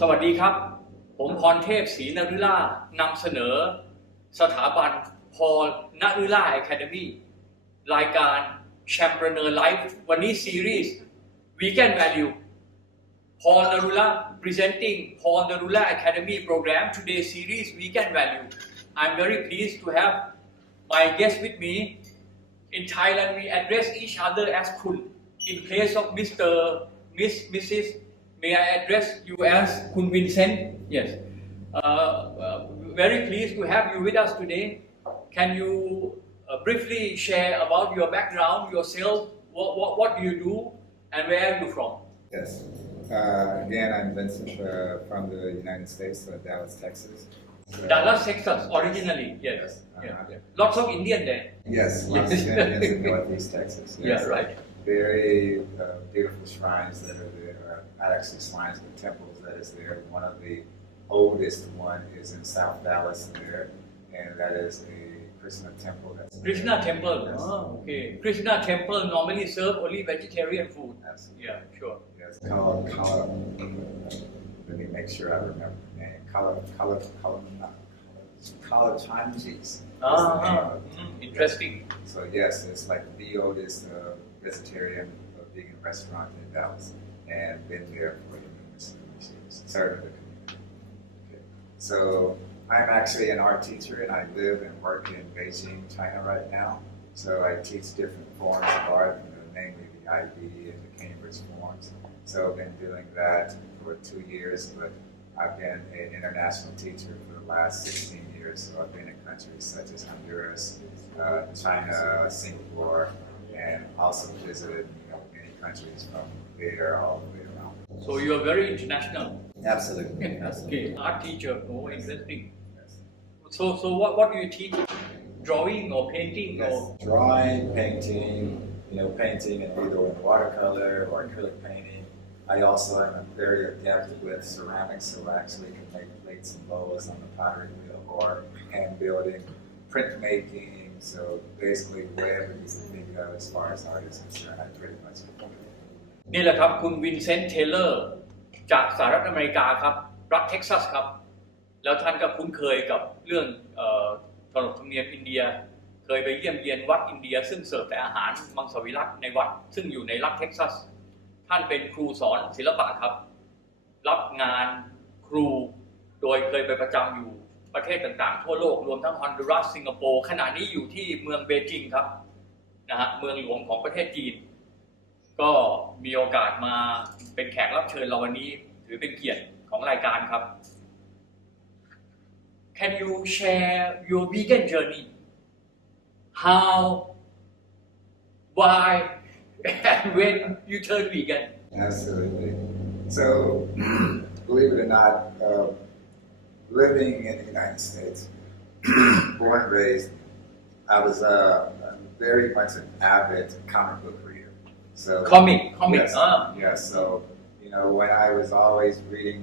สวัสดีครับผมพรเทพ ศรีนฤลานำเสนอสถาบันพรนฤลา Academy รายการ Champreneur LIFE วันนี้ซีรีส์ Vegan Value Pornthep presenting Pornarula Academy program today series Vegan Value. I'm very pleased to have my guest with me. In Thailand we address each other as Kun. In place of Mr. Miss, Mrs. May I address you as Kun Vincent? Yes. Very pleased to have you with us today. Can you briefly share about your background, yourself, what do you do, and where are you from? Yes. Again, I'm Vincent from the United States, Dallas, Texas. Dallas, Texas, originally, yes. Lots of Indian there. Yes, lots of Indians in Northeast Texas. Yes. Yeah, right. Very beautiful shrines that are there. Not actually shrines, but temples that is there. One of the oldest one is in South Dallas there, and that is a Krishna temple. Krishna temple. Yes. Oh, okay. Krishna temple normally serve only vegetarian food. Absolutely. Yeah, sure. Yes, called. Let me make sure I remember the name. Champreneur. Interesting. So yes, it's like the oldest vegetarian vegan restaurant in Dallas, and been there for numerous years, serving the community. Okay. So I'm actually an art teacher, and I live and work in Beijing, China right now. So I teach different forms of art, namely the IB and the Cambridge forms. So I've been doing that for 2 years, but I've been an international teacher for the last 16 years. So I've been in countries such as Honduras, China, Singapore, and also visited many countries from there all the way around. So you are very international. Absolutely. Okay, art teacher. Oh, interesting. Yes. So what do you teach? Drawing or painting Yes. or? Drawing, painting, painting in either in watercolor or acrylic painting. I also am very adept with ceramics, so I actually can make plates and bowls on the pottery wheel or hand building, printmaking. So basically, whatever you can think of as far as art is concerned, I pretty much can do it. นี่แหละครับคุณวินเซนต์เทเลอร์จากสหรัฐอเมริกาครับรัฐเท็กซัสครับแล้วท่านก็คุ้นเคยกับเรื่องขนบธรรมเนียมอินเดียเคยไปเยี่ยมเยียนวัดอินเดียซึ่งเสิร์ฟแต่อาหารมังสวิรัติในวัดซึ่งอยู่ในรัฐเท็กซัสท่านเป็นครูสอนศิลปะครับรับงานครูโดยเคยไปประจำอยู่ประเทศต่างๆทั่วโลกรวมทั้งฮอนดูรัสสิงคโปร์ขณะนี้อยู่ที่เมืองเบจิงครับนะฮะเมืองหลวงของประเทศจีนก็มีโอกาสมาเป็นแขกรับเชิญเราวันนี้ถือเป็นเกียรติของรายการครับ Can you share your vegan journey? How, why, and when you turn vegan? Absolutely. So, believe it or not, living in the United States, born and raised, I was very much an avid comic book reader. So Comics. Yes. So when I was always reading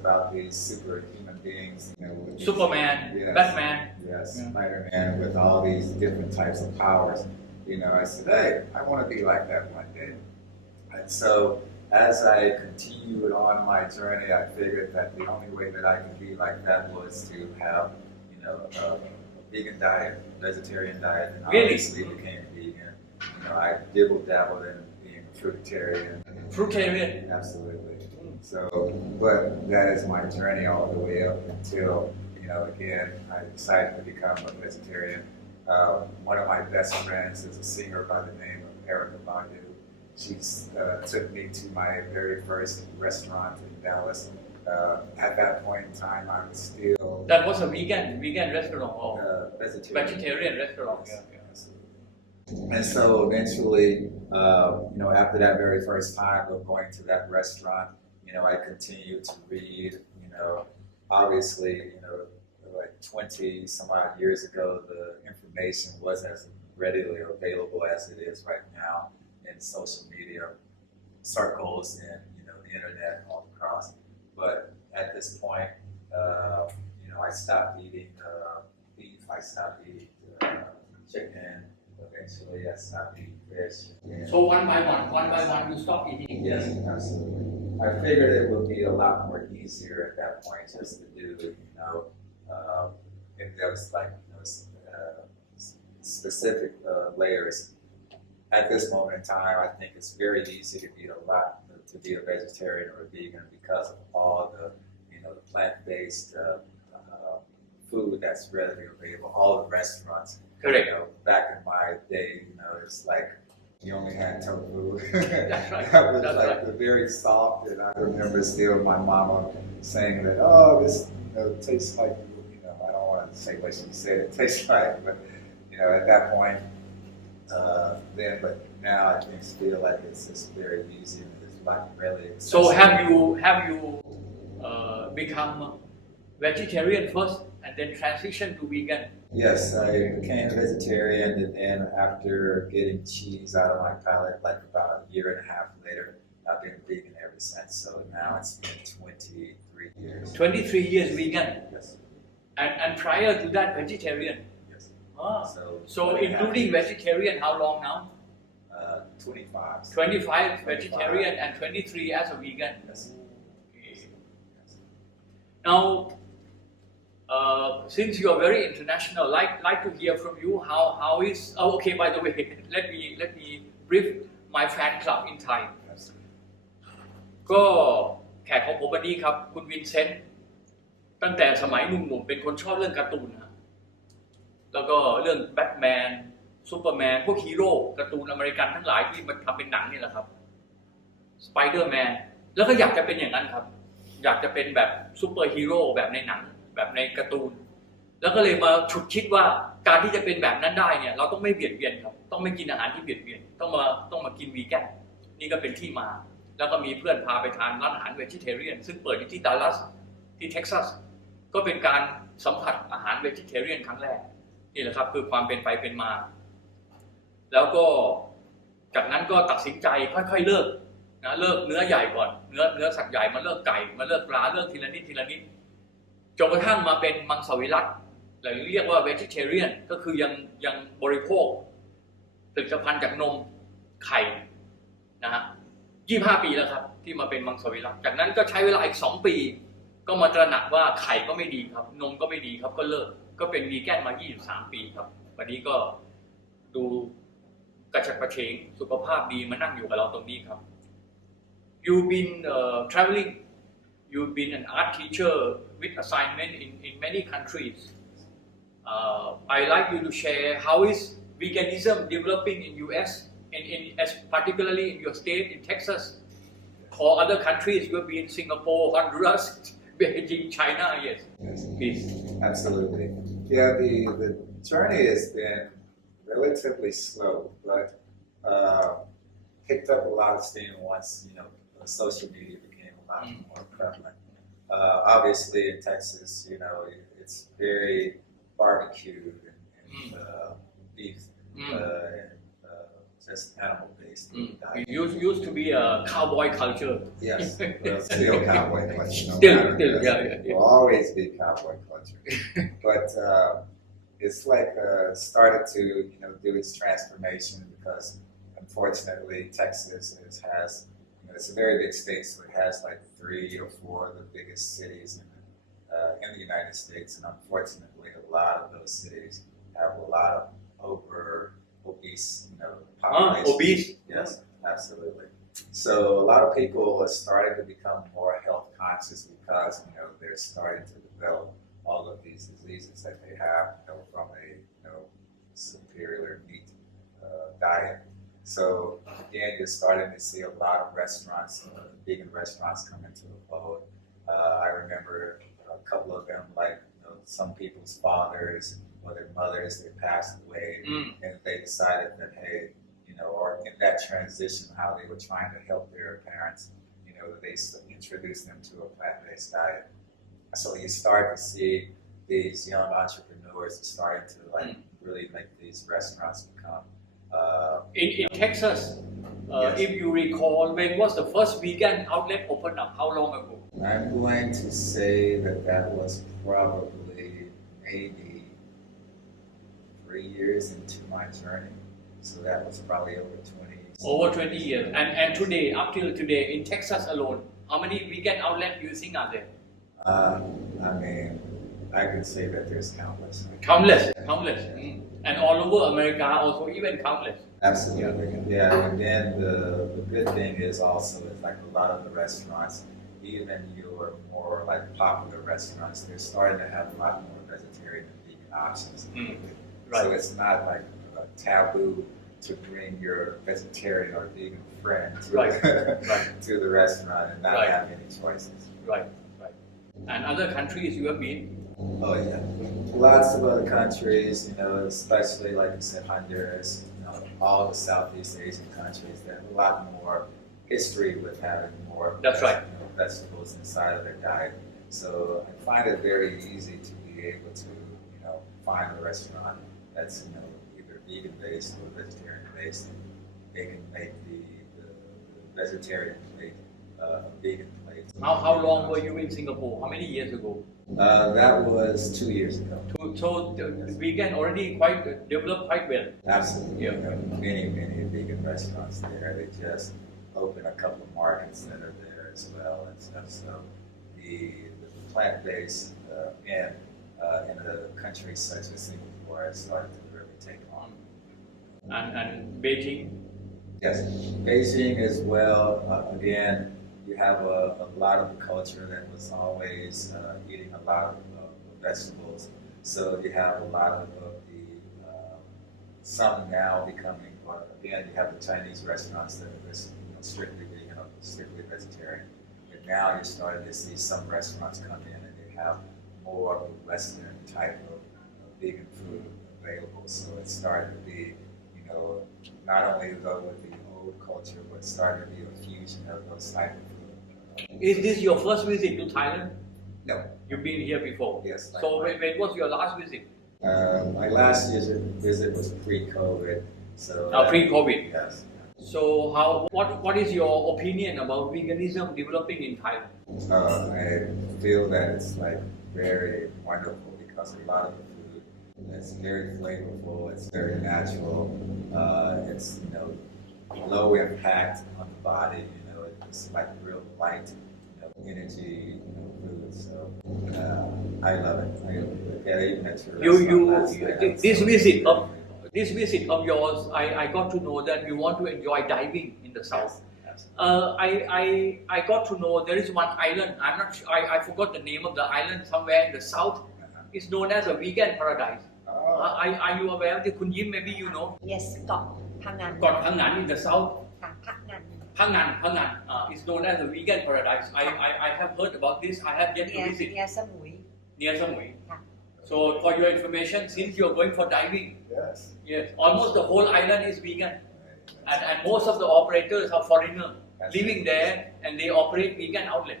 about these superhuman beings, Superman, yes, Batman. yes, Yeah. Spider-Man with all these different types of powers. I said, hey, I want to be like that one day. And so as I continued on my journey, I figured that the only way that I could be like that was to have, a vegan diet, vegetarian diet, and Really? obviously became vegan. I dibble-dabbled in being a fruitarian. Fruitarian. Absolutely. So, but that is my journey all the way up until, again, I decided to become a vegetarian. One of my best friends is a singer by the name of Erica Badu. She took me to my very first restaurant in Dallas. At that point in time, I was still... That was a vegan restaurant or vegetarian restaurant. Yes. And so eventually, after that very first time of going to that restaurant, I continued to read, obviously, like 20 some odd years ago, the information wasn't as readily available as it is right now in social media circles and, the internet all across. But at this point, I stopped eating beef, I stopped eating chicken. Eventually, I stopped eating fish. So one by one, you stop eating. Yes, absolutely. I figured it would be a lot more easier at that point just to do, if there was like specific layers. At this moment in time, I think it's very easy to be a vegetarian or a vegan because of all the, the plant-based food that's readily available, all the restaurants. Correct. Back in my day, it's like you only had tofu. That's right. That was That's like right. very soft, and I remember still my mama saying that, oh, this tastes like, I don't want to say what she said it tastes like, but at that point, then, but now I think feel like it's just very easy and it's like really accessible. So have you become vegetarian first and then transition to vegan? Yes, I became a vegetarian, and then after getting cheese out of my palate, like about a year and a half later, I've been vegan ever since. So now it's been 23 years. 23 years vegan. Yes. And prior to that, vegetarian. Yes. Ah. So 2.5 including years. vegetarian, how long now? 25. 25 vegetarian and 23 as a vegan. Yes. Now, since you are very international, like to hear from you how is okay. By the way, let me brief my fan club in Thai. Yes. ก็แขกของผมวันนี้ครับคุณวินเซนต์ตั้งแต่สมัยหนุ่มๆเป็นคนชอบเรื่องการ์ตูนนะแล้วก็เรื่องแบทแมนซูเปอร์แมนพวกฮีโร่การ์ตูนอเมริกันทั้งหลายที่มันทำเป็นหนังนี่แหละครับสไปเดอร์แมนแล้วก็อยากจะเป็นอย่างนั้นครับอยากจะเป็นแบบซูเปอร์ฮีโร่แบบในหนังแบบในการ์ตูนแล้วก็เลยมาฉุดคิดว่าการที่จะเป็นแบบนั้นได้เนี่ยเราต้องไม่เบียดเบียนครับต้องไม่กินอาหารที่เบียดเบียนต้องมากินวีแกนนี่ก็เป็นที่มาแล้วก็มีเพื่อนพาไปทานร้านอาหารเวจิเทเรียนซึ่งเปิดอยู่ที่ดัลลัสที่เท็กซัสก็เป็นการสัมผัสอาหารเวจิเทเรียนครั้งแรกนี่แหละครับคือความเป็นไปเป็นมาแล้วก็จากนั้นก็ตัดสินใจค่อยๆเลิกนะเลิกเนื้อใหญ่ก่อนเนื้อสัตว์ใหญ่มาเลิกไก่มาเลิกปลาเลิกทีละนิดจนกระทั่งมาเป็นมังสวิรัติหรือเรียกว่า vegetarian ก็คือยังบริโภคผลิตภัณฑ์จากนมไข่นะฮะ25 ปีแล้วครับที่มาเป็นมังสวิรัติจากนั้นก็ใช้เวลาอีก2 ปีก็มาตระหนักว่าไข่ก็ไม่ดีครับนมก็ไม่ดีครับก็เลิกก็เป็นวีแกนมา23 ปีครับวันนี้ก็ดูกระฉับกระเฉงสุขภาพดีมานั่งอยู่กับเราตรงนี้ครับ You've been traveling. You've been an art teacher with assignment in many countries. I'd like you to share how is veganism developing in US, particularly in your state, in Texas, or other countries. You've been Singapore, Honduras, Beijing, China. Yes, please. Absolutely. Yeah, the journey has been relatively slow, but picked up a lot of steam once social media became a lot more prevalent. Obviously, in Texas, it's very barbecued and beef and just animal-based. It used to be a cowboy culture. Yes, well, still cowboy culture. Yeah. Will always be cowboy culture. But it's like started to do its transformation because unfortunately Texas has it's a very big state, so it has like 3 or 4 of the biggest cities in the United States, and unfortunately, a lot of those cities have a lot of obese, population. Obese. Yes, absolutely. So a lot of people are starting to become more health conscious because they're starting to develop all of these diseases that they have, from a superior meat diet. So again, you're starting to see a lot of restaurants, vegan restaurants come into the fold. I remember a couple of them, like some people's fathers or their mothers, they passed away, and they decided that or in that transition, how they were trying to help their parents, they introduced them to a plant-based diet. So you start to see these young entrepreneurs starting to really make these restaurants become. In Texas, yes. If you recall, when was the first vegan outlet opened up? How long ago? I'm going to say that was probably maybe 3 years into my journey. So that was probably over 20 years. Over 20 years. And today, up till today, in Texas alone, How many vegan outlets do you think are there? I mean, I can say that there's countless. Countless. And all over America also even countless. Absolutely, yeah. And then the good thing is also is like a lot of the restaurants, even your more like popular restaurants, they're starting to have a lot more vegetarian and vegan options. Right. So it's not like a taboo to bring your vegetarian or vegan friend to, to the restaurant and not have any choices. Right. And other countries you have been? Oh yeah, lots of other countries, especially like I said, Honduras, all the Southeast Asian countries that have a lot more history with having more vegetables inside of their diet. So I find it very easy to be able to, find a restaurant that's, either vegan based or vegetarian based. They can make the vegetarian plate a vegan plate. How long were you in Singapore? How many years ago? That was 2 years ago. So the vegan already developed quite well. Absolutely. Yeah. Many vegan restaurants there. They just opened a couple of markets that are there as well and stuff. So the plant-based in a country such as Singapore has started to really take on. And Beijing? Yes, Beijing as well. Again, you have a lot of the culture that was always eating a lot of vegetables. So you have a lot of the some now becoming. Again, you have the Chinese restaurants that are just, strictly vegan or strictly vegetarian. But now you're starting to see some restaurants come in and they have more of a Western type of vegan food available. So it's starting to be, not only go with the old culture, but starting to be a fusion of those type of food. Is this your first visit to Thailand? No. You've been here before? Yes. So when was your last visit? My last visit was pre-COVID. So pre-COVID. Yes. So what is your opinion about veganism developing in Thailand? I feel that it's like very wonderful because a lot of the food is very flavorful. It's very natural. It's low impact on the body. It's like real light, energy food. So I love it. Even at your this visit of yours, I got to know that you want to enjoy diving in the south. I got to know there is one island. I'm not sure. I forgot the name of the island somewhere in the south. It's known as a vegan paradise. Are you aware of it? Kun Yim, maybe you know. Yes, เกาะพังงาน Got Hangan in the south. ค่ะพังงาน Hangan. It's known as a vegan paradise. I have heard about this. I have yet to visit. near สมุย Near Samui. ค่ะ So for your information, since you're going for diving, yes, almost the whole island is vegan, and most of the operators are foreigners living there, and they operate vegan outlet.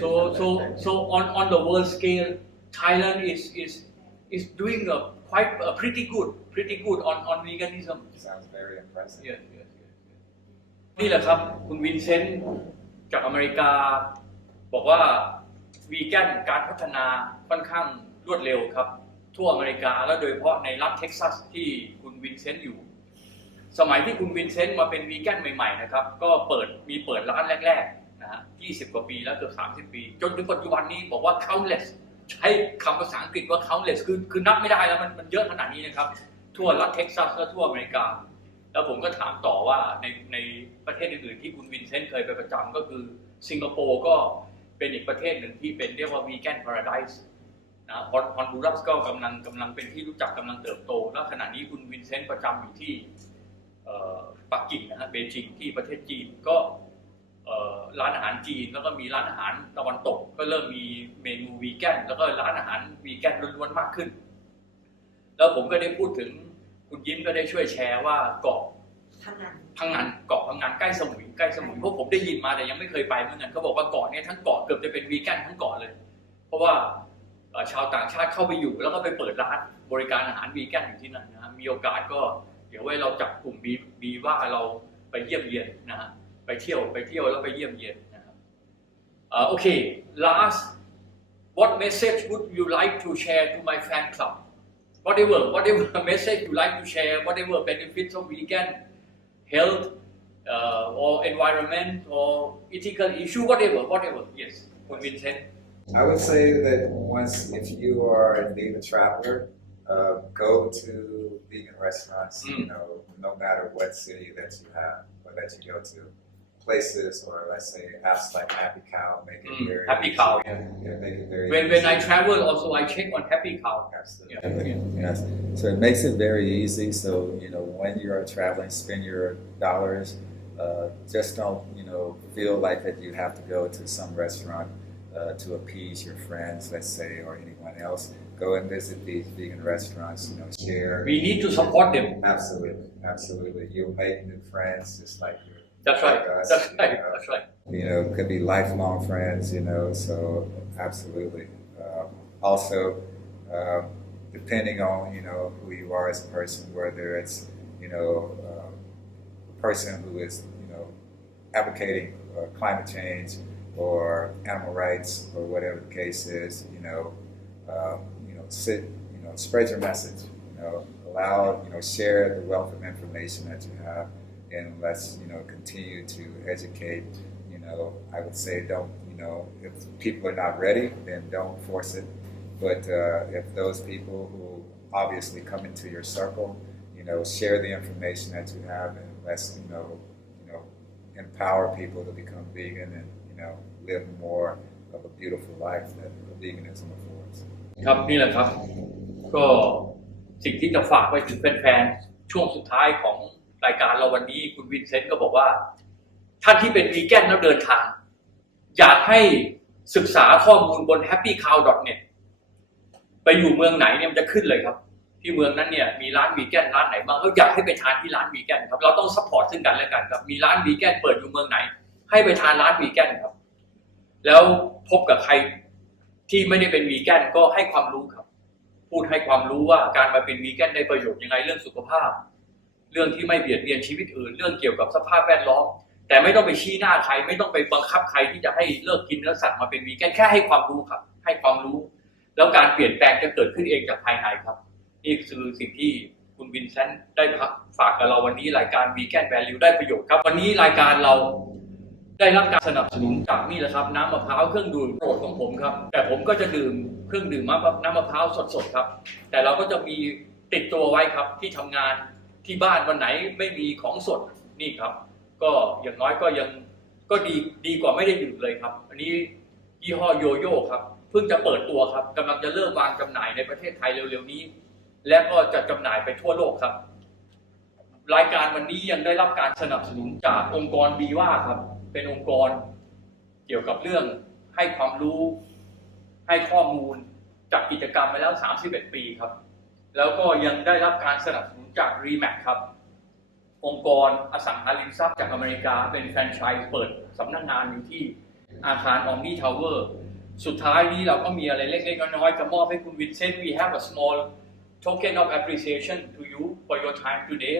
So on the world scale, Thailand is doing pretty good on veganism. Sounds very impressive. Yes. นี่แหละครับคุณวินเซนต์จากอเมริกาบอกว่าวีแกนการพัฒนาค่อนข้างรวดเร็วครับทั่วอเมริกาและโดยเฉพาะในรัฐเท็กซัสที่คุณวินเซนต์อยู่สมัยที่คุณวินเซนต์มาเป็นวีแกนใหม่ๆนะครับก็เปิดร้านแรกๆนะฮะ20 กว่าปีแล้วเกือบ30 ปีจนถึงปัจจุบันนี้บอกว่า countless ใช้คำภาษาอังกฤษว่า countless คือนับไม่ได้แล้วมันเยอะขนาดนี้นะครับทั่วรัฐเท็กซัสและทั่วอเมริกาแล้วผมก็ถามต่อว่าในประเทศอื่นๆที่คุณวินเซนต์เคยไปประจำก็คือสิงคโปร์ก็เป็นอีกประเทศหนึ่งที่เป็นเรียกว่า vegan paradise นะฮอนดูรัสก็กำลังเป็นที่รู้จักกำลังเติบโตและขณะนี้คุณวินเซนต์ประจำอยู่ที่ปักกิ่งนะฮะเบจิงที่ประเทศจีนก็ร้านอาหารจีนแล้วก็มีร้านอาหารตะวันตกก็เริ่มมีเมนูวีแกนแล้วก็ร้านอาหารวีแกนล้วนๆมากขึ้นแล้วผมก็ได้พูดถึงคุณยิ้มก็ได้ช่วยแชร์ว่าเกาะพังงานเกาะพังงานใกล้สมุยเพราะผมได้ยินมาแต่ยังไม่เคยไปเหมือนกันเขาบอกว่าเกาะนี้ทั้งเกาะเกือบจะเป็นวีแกนทั้งเกาะเลยเพราะว่าชาวต่างชาติเข้าไปอยู่แล้วก็ไปเปิดร้านบริการอาหารวีแกนอยู่ที่นั่นนะมีโอกาสก็เดี๋ยวไว้เราจับกลุ่มบีว่าเราไปเยี่ยมเยียนนะฮะไปเที่ยวแล้วไปเยี่ยมเยียนนะครับOkay last what message would you like to share to my fan club whatever message you like to share whatever benefits of vegan health or environment or ethical issue, whatever. Yes,คุณวินเซนต์ I would say that once, if you are a vegan traveler, go to vegan restaurants, no matter what city that you have or that you go to. Places or let's say apps like Happy Cow make it very Happy Cow. Yeah, make it very When I travel, also I check on Happy Cow. Absolutely. Yes. So it makes it very easy. So when you are traveling, spend your dollars. Just don't feel like that you have to go to some restaurant to appease your friends, let's say, or anyone else. Go and visit these vegan restaurants. Share. We need to support them. Absolutely. You'll make new friends just like you. That's right. Us, That's right. Could be lifelong friends. So absolutely. Also, depending on who you are as a person, whether it's a person who is advocating climate change or animal rights or whatever the case is, spread your message. Allow share the wealth of information that you have, and let's continue to educate. I would say don't if people are not ready, then don't force it. But if those people who obviously come into your circle, share the information that you have, and let's empower people to become vegan and live more of a beautiful life that veganism affords. ครับนี่แหละครับก็สิ่งที่จะฝากไว้ถึงแฟนๆช่วงสุดท้ายของรายการเราวันนี้คุณวินเซนต์ก็บอกว่าท่านที่เป็นวีแกนแล้วเดินทางอยากให้ศึกษาข้อมูลบน happycow.net ไปอยู่เมืองไหนเนี่ยมันจะขึ้นเลยครับที่เมืองนั้นเนี่ยมีร้านวีแกนร้านไหนบ้างก็อยากให้ไปทานที่ร้านวีแกนครับเราต้องซัพพอร์ตซึ่งกันและกันครับมีร้านวีแกนเปิดอยู่เมืองไหนให้ไปทานร้านวีแกนครับแล้วพบกับใครที่ไม่ได้เป็นวีแกนก็ให้ความรู้ครับพูดให้ความรู้ว่าการมาเป็นวีแกนได้ประโยชน์ยังไงเรื่องสุขภาพเรื่องที่ไม่เบียดเบียนชีวิตอื่นเรื่องเกี่ยวกับสภาพแวดล้อมแต่ไม่ต้องไปชี้หน้าใครไม่ต้องไปบังคับใครที่จะให้เลิกกินเนื้อสัตว์มาเป็นวีแกนแค่ให้ความรู้ครับให้ความรู้แล้วการเปลี่ยนแปลงจะเกิดขึ้นเองจากภายในครับนี่คือสิ่งที่คุณวินเซนต์ได้ฝากกับเราวันนี้รายการ Vegan Value ได้ประโยชน์ครับวันนี้รายการเราได้รับการสนับสนุนจากนี่แหละครับน้ำมะพร้าวเครื่องดื่มโปรดของผมครับแต่ผมก็จะดื่มเครื่องดื่มน้ำมะพร้าวสดๆครับแต่เราก็จะมีติดตัวไว้ครับที่ทำงานที่บ้านวันไหนไม่มีของสดนี่ครับก็อย่างน้อยก็ยังก็ดีกว่าไม่ได้ดื่มเลยครับอันนี้ยี่ห้อโยโย่ครับเพิ่งจะเปิดตัวครับกำลังจะเริ่มวางจำหน่ายในประเทศไทยเร็วๆนี้และก็จะจำหน่ายไปทั่วโลกครับรายการวันนี้ยังได้รับการสนับสนุนจากองค์กรบีว่าครับเป็นองค์กรเกี่ยวกับเรื่องให้ความรู้ให้ข้อมูลจัดกิจกรรมมาแล้ว31ปีครับแล้วก็ยังได้รับการสนับสนุนจาก REMAX ครับองค์กรอสังหาริมทรัพย์จากอเมริกาเป็นแฟรนไชส์เปิดสำนักงานอยู่ที่อาคาร Omni Tower สุดท้ายนี้เราก็มีอะไรเล็กๆน้อยๆจะมอบให้คุณวินเซนต์ We have a small token of appreciation to you for your time today